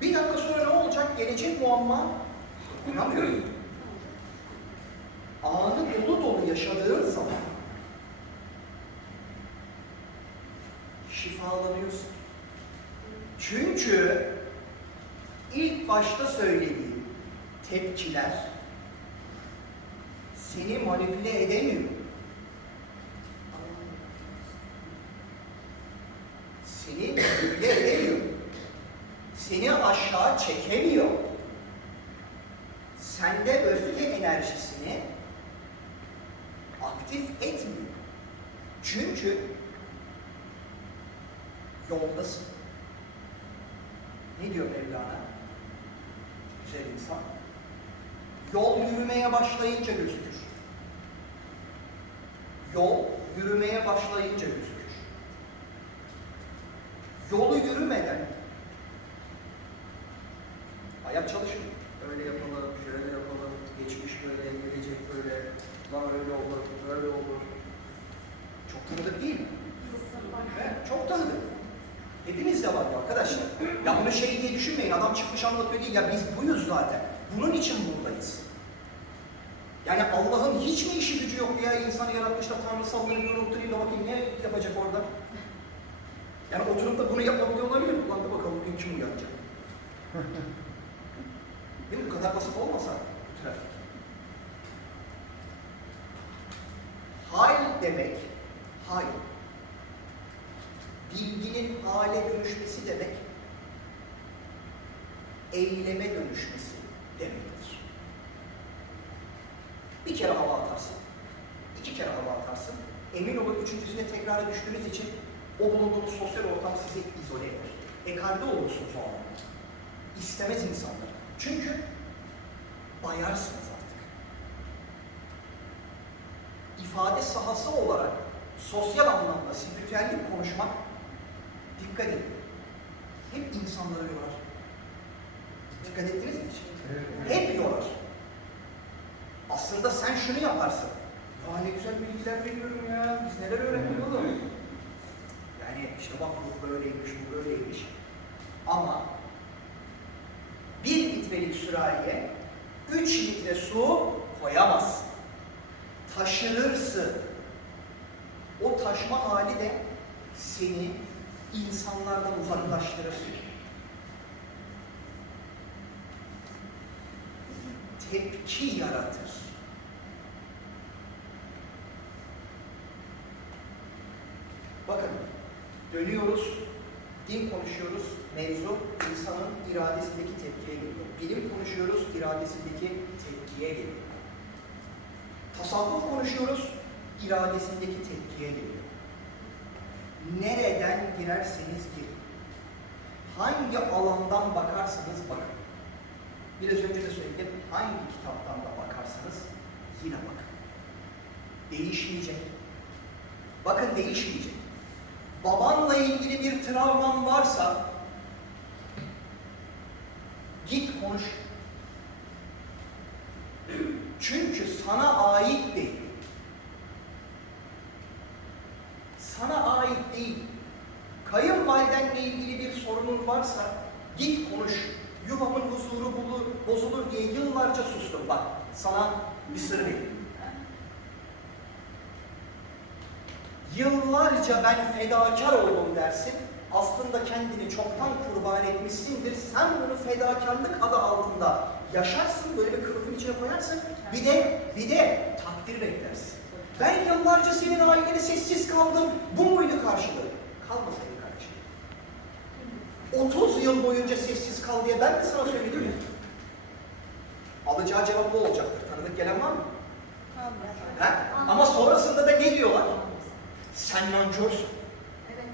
Bir dakika sonra ne olacak? Gelecek muamma. Anlamıyorum. Anı dolu dolu yaşadığın zaman şifalanıyorsun. Çünkü ilk başta söylediğim tepkiler seni manipüle edemiyor. Seni manipüle edemiyor. Seni aşağı çekemiyor. Sende öfke enerjisini aktif etmiyor. Çünkü yoldasın. Ne diyor Mevlana? Güzel insan. Yol yürümeye başlayınca gözükür. Yol yürümeye başlayınca gözükür. Yolu yürümeden hayat çalışır. Öyle yapalım, şöyle yapalım, geçmiş böyle, gelecek böyle, lan öyle olur, böyle olur. Çok tanıdık değil mi? Evet, çok tanıdık. Hepimiz de var ya arkadaşlar. Ya bunu şey diye düşünmeyin, adam çıkmış anlatıyor değil. Ya biz buyuz zaten. Bunun için buradayız. Yani Allah'ın hiç mi işi gücü yok ya? İnsanı yaratmış da tanrısalları bir oturayım da bakayım ne yapacak orada? Yani oturup da bunu yapabiliyor olabilir mi? Ulan da bakalım bugün kim uyanacak? Değil mi? Bu kadar basit olmasa bu trafik. Hal demek, hal. Bilginin hale dönüşmesi demek, eyleme dönüşmesi demektir. Bir kere hava atarsın, 2 kere hava atarsın, emin olun üçüncüsüne tekrara düştüğünüz için o bulunduğunuz sosyal ortam sizi izole eder. Ekarda olursunuz o anda. İstemez insanlar. Çünkü bayarsınız artık. İfade sahası olarak sosyal anlamda spiritüellik konuşmak, dikkat edin, hep insanları yorar. Dikkat ettiniz mi hiç? Evet. Hep yorar. Aslında sen şunu yaparsın. Ya ne güzel bilgiler veriyorum ya, biz neler öğrendik oğlum. Yani işte bak bu böyleymiş, bu böyleymiş. Ama 1 litrelik sürahiye 3 litre su koyamazsın. Taşırırsın. O taşma hali de seni insanlardan uzaklaştırır. Tepki yaratır. Bakın, dönüyoruz, din konuşuyoruz, mevzu insanın iradesindeki tepkiye geliyor. Bilim konuşuyoruz, iradesindeki tepkiye geliyor. Tasavvuf konuşuyoruz, iradesindeki tepkiye geliyor. Nereden girerseniz girin. Hangi alandan bakarsanız bakın. Biraz önce de söyledim, hangi kitaptan da bakarsanız yine bakın. Değişmeyecek. Bakın değişmeyecek. Babanla ilgili bir travman varsa git konuş. Çünkü sana ait değil. Sana ait değil. Kayınvalidenle ilgili bir sorunun varsa git konuş. Yuvamın huzuru bozulur diye yıllarca sustum. Bak sana bir sır vereyim. Yıllarca ben fedakar oldum dersin. Aslında kendini çoktan kurban etmişsindir. Sen bunu fedakarlık adı altında yaşarsın, böyle bir kılıfın içine koyarsın. Bir de takdir beklersin. Ben yıllarca senin ailene sessiz kaldım. Bu muydu karşılığı? Kalmasaydı kardeşim. 30 yıl boyunca sessiz kal diye ben de sana söyledim ya. Alacağı cevap bu olacaktır. Tanıdık gelen var mı? Ha? Ama sonrasında da ne diyorlar? Sen nankörsün. Evet.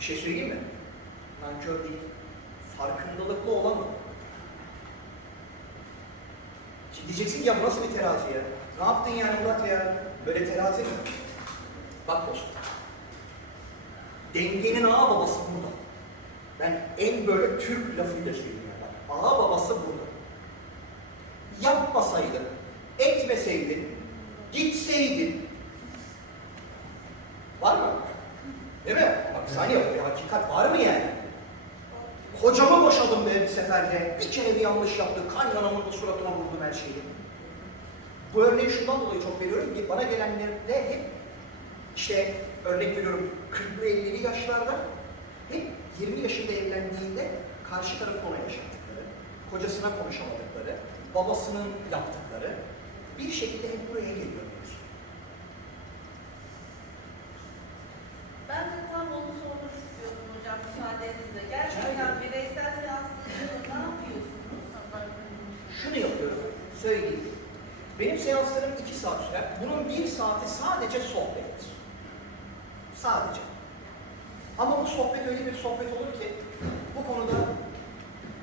Bir şey söyleyeyim mi? Nankör değil. Farkındalıklı olan o. Şimdi diyeceksin ki ya bu nasıl bir terazi ya? Ne yaptın yani Murat ya? Böyle terazi mi? Bak dostum. Dengenin ağa babası burada. Ben en böyle Türk lafıyla söyleyeyim yani. Bak, ağa babası burada. Yapmasaydın, etmeseydin, gitseydin. Var mı? Değil mi? Bak bir saniye, bir hakikat var mı yani? Kocamı boşadım be bir seferde. Bir kere bir yanlış yaptı. Kaynanamın da suratına vurdum her şeyi. Bu örneği şundan dolayı çok veriyorum ki bana gelenlerle hep işte örnek veriyorum 40'lı 50'li yaşlarda hep 20 yaşında evlendiğinde karşı tarafı ona yaşattıkları, kocasına konuşamadıkları, babasının yaptıkları bir şekilde hep buraya geliyoruz. Ben de tam onu sormak istiyordum hocam müsaadenizle. Gerçekten bireysel seanslarında ne yapıyorsunuz? Şunu yapıyorum, söyleyeyim. Benim seanslarım 2 saat sürer. Bunun 1 saati sadece sohbettir. Sadece. Ama bu sohbet öyle bir sohbet olur ki bu konuda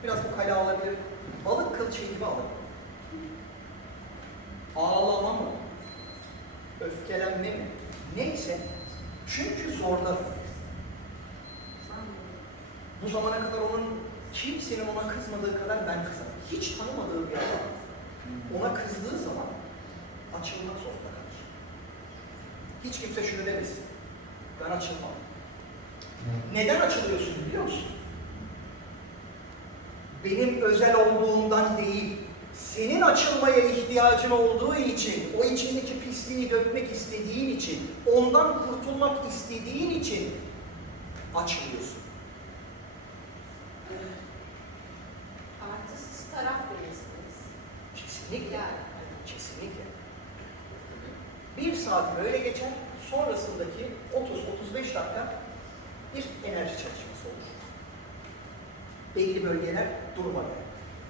biraz bu kale alabilir. Balık kılçığı gibi alır. Ağlama mı? Öfkelenme mi? Neyse. Çünkü zorladı. Bu zamana kadar kimsenin ona kızmadığı kadar ben kızarım. Hiç tanımadığım bir adam ona kızdığı zaman açılmak zorunda kalır. Hiç kimse şunu demesin. Ben açılmam. Neden açılıyorsun biliyor musun? Benim özel olduğumdan değil, senin açılmaya ihtiyacın olduğu için, o içindeki pisliği dökmek istediğin için, ondan kurtulmak istediğin için açılıyorsun. Artı siz taraf verirsiniz. Kesinlikle. Yani. Kesinlikle. 1 saat böyle geçer, sonrasındaki 30-35 dakika bir enerji çalışması olur. Belli bölgeler duruma gelir.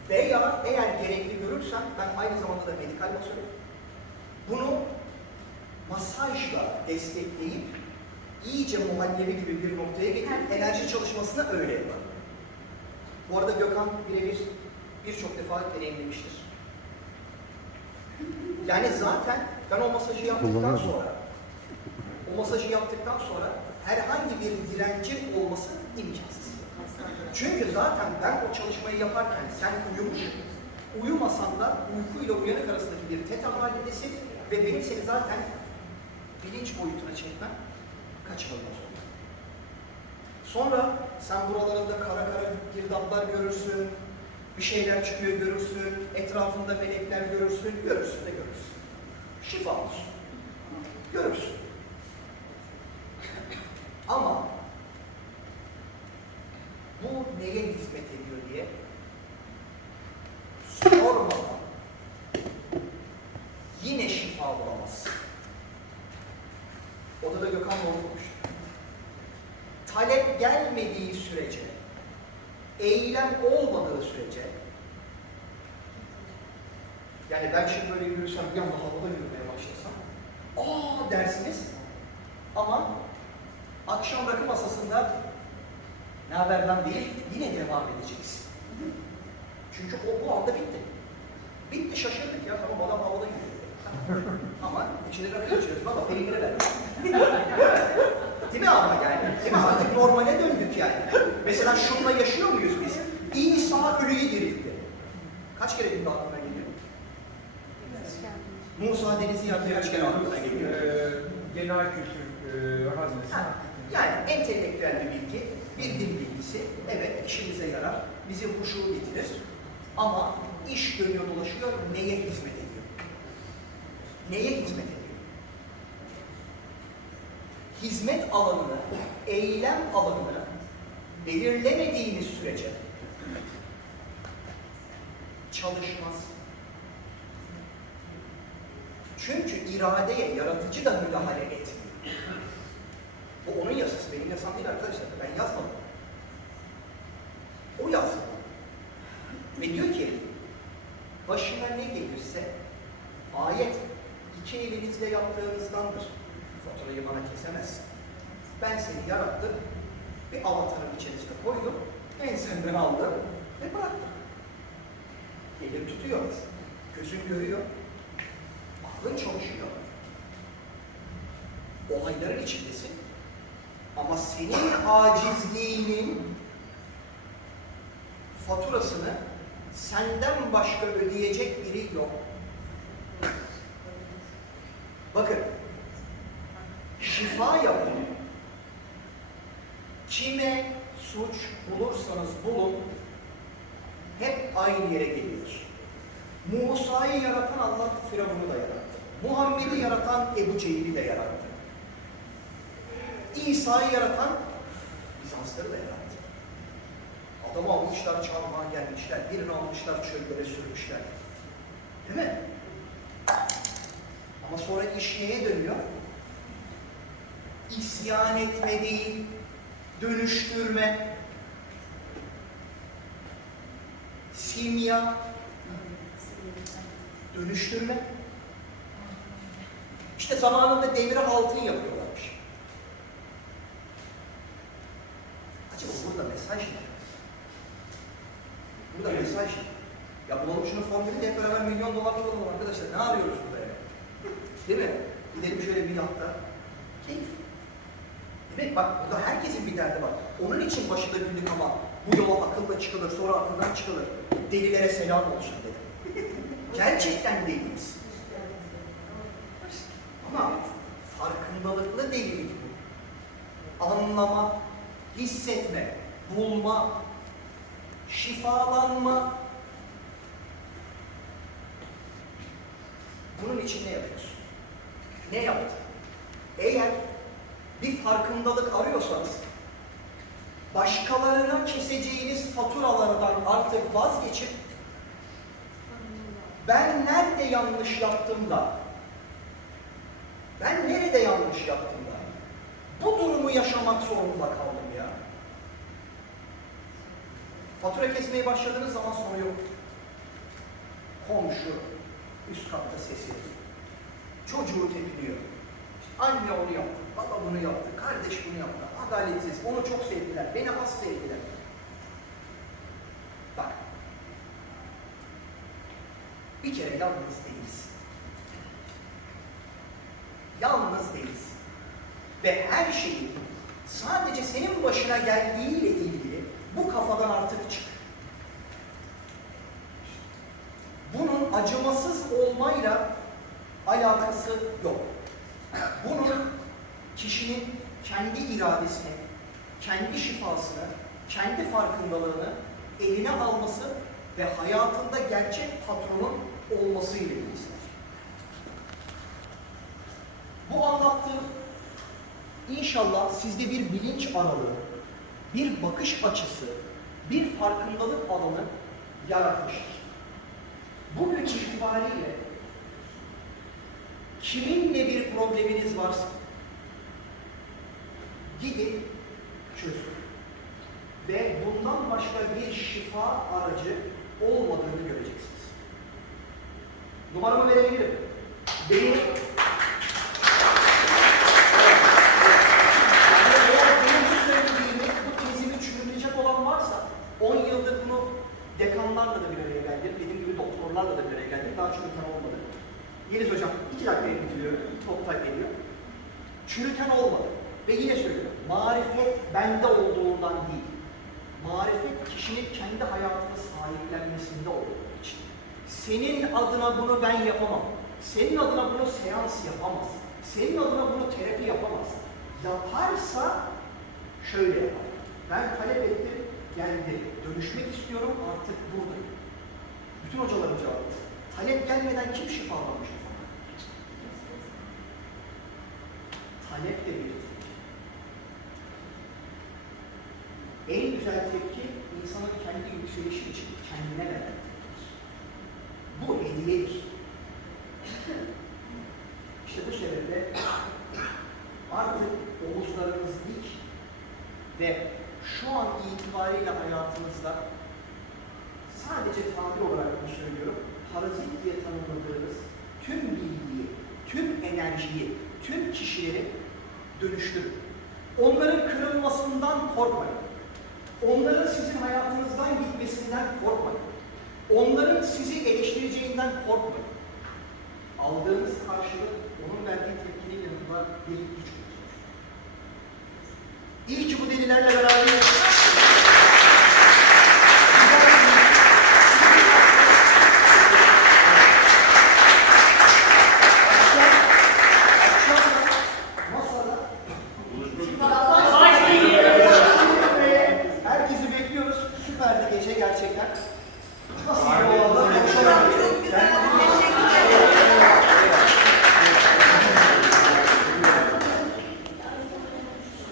Veya eğer gerekli görürsem, ben aynı zamanda da medikal masörüm. Bunu masajla destekleyip iyice muhallebi gibi bir noktaya getirip enerji çalışmasına öyle yapar. Bu arada Gökhan birebir birçok defa deneyimlemiştir. Yani zaten ben o masajı yaptıktan sonra herhangi bir direncin olması imkansız. Çünkü zaten ben o çalışmayı yaparken sen uyumasan da uykuyla uyanık arasındaki bir teta halindesin ve benim seni zaten bilinç boyutuna çekmem kaçınılmaz olur. Sonra sen buralarında kara kara girdaplar görürsün, bir şeyler çıkıyor görürsün, etrafında melekler görürsün, görürsün de görürsün. Şifa olsun. Görürsün. Ama bu neye hizmet ediyor diye sormadan yine şifa bulamazsın. Odada Gökhan'la oturmuştu. Talep gelmediği sürece, eylem olmadığı sürece, yani ben şimdi böyle yürürsem, bir anda havada yürümeye başlasam, aa dersiniz ama akşam rakı masasında ne haber lan değil, yine devam edeceğiz. Çünkü o bu anda bitti. Bitti, şaşırdık ya, tamam adam havada yürüyor. Ama içine rakı içiyoruz, baba peynire ver. Değil mi ama yani? Değil mi? Artık normale döndük yani. Mesela şununla yaşıyor muyuz biz? İsa ölüyü diriltti. Kaç kere bindi aklına geliyor? Musa denizi yaktı kaç kere aklına geliyor? Genel kültür haznesi. Yani entelektüel bir bilgi, bir dil bilgisi, evet işimize yarar, bizi huşu getirir. Ama iş dönüyor dolaşıyor, neye hizmet ediyor? Neye hizmet ediyor? Hizmet alanını, eylem alanını belirlemediğiniz sürece çalışmaz. Çünkü iradeye yaratıcı da müdahale etmiyor. Bu onun yasası, benim yasam değil arkadaşlar. Ben yazmadım. O yazdı. Ve diyor ki, başına ne gelirse Ayet, iki elinizle yaptığınızdandır. Faturayı bana kesemezsin. Ben seni yarattım, bir avatarın içerisine koydum, ensenden aldım ve bıraktım. Elim tutuyor, gözün görüyor, aklın çalışıyor. Olayların içindesin. Ama senin acizliğinin faturasını senden başka ödeyecek biri yok. Bakın, şifa yapın. Kime suç bulursanız bulun, hep aynı yere geliyor. Musa'yı yaratan Allah Firavun'u da yarattı. Muhammed'i yaratan Ebu Cehil'i de yarattı. İsa'yı yaratan Bizansları da yarattı. Adamı almışlar, çarmıha gelmişler, birini almışlar, çöllere sürmüşler. Değil mi? Ama sonra iş neye dönüyor? İsyan etme değil, dönüştürme, simya, dönüştürme. İşte zamanında demiri altın yapıyorlarmış. Acaba burada mesaj ne? Burada mesaj ne? Ya bulalım şunun formülü de hep beraber milyon dolar bulalım arkadaşlar. Ne arıyoruz burada ya? Değil mi? Gidelim şöyle bir yatta. Keyif. Demek bak burada herkesin bir derdi var. Onun için başında güldük ama bu yola akılla çıkılır, sonra akıldan çıkılır. Delilere selam olsun dedim. Gerçekten deliyiz. Ama farkındalıklı delilik bu. Anlama, hissetme, bulma, şifalanma. Bunun için ne yapıyorsun? Ne yaptın? Eğer bir farkındalık arıyorsanız, başkalarına keseceğiniz faturalardan artık vazgeçip, ben nerede yanlış yaptım da, ben nerede yanlış yaptım da, bu durumu yaşamak zorunda kaldım ya. Fatura kesmeye başladığınız zaman sonu yok. Komşu, üst katta sesi, çocuğu tepiniyor. Anne onu yaptı, baba bunu yaptı, kardeş bunu yaptı. Adaletsiz, onu çok sevdiler, beni az sevdiler. Bak, bir kere yalnız değilsin. Yalnız değilsin. Ve her şeyin sadece senin başına geldiğiyle ilgili bu kafadan artık çık. Bunun acımasız olmayla alakası yok. Bunun kişinin kendi iradesini, kendi şifasını, kendi farkındalığını eline alması ve hayatında gerçek patronun olması ile ilgisidir. Bu anlattığım inşallah sizde bir bilinç aralığı, bir bakış açısı, bir farkındalık alanı yaratmıştır. Bugün itibariyle kiminle bir probleminiz varsa gidin çözün. Ve bundan başka bir şifa aracı olmadığını göreceksiniz. Numaramı verebilirim. Eğer benim bu söylediğimi, bu tezimi çürütecek olan varsa 10 yıldır bunu dekanlarla da bir araya geldim. Dediğim gibi doktorlarla da bir araya geldim. Daha çürüten olmadı. Yeliz hocam 2 dakikaya bitiriyor. Topta geliyor. Çürüten olmadı. Ve yine söylüyorum. Marifet bende olduğundan değil. Marifet kişinin kendi hayatını sahiplenmesinde olduğu için. Senin adına bunu ben yapamam. Senin adına bunu seans yapamaz. Senin adına bunu terapi yapamaz. Yaparsa şöyle yapar. Ben talep ettim, geldi. Dönüşmek istiyorum, artık buradayım. Bütün hocalarım cevap. Talep gelmeden kim şifalanmış? Talep de bir tepki. En güzel tepki insanın kendi yükselişi için kendine veren tepkidir. Bu hediyedir. İşte bu sebeple artık omuzlarınız dik ve şu an itibariyle hayatınızda sadece tabir olarak bunu söylüyorum, parazit diye tanımladığınız tüm bilgiyi, tüm enerjiyi, tüm kişileri dönüştürün. Onların kırılmasından korkmayın. Onların sizin hayatınızdan gitmesinden korkmayın. Onların sizi eleştireceğinden korkmayın. Aldığınız karşılık onun verdiği tepkinin yanında bir güç. İyi ki bu delilerle beraber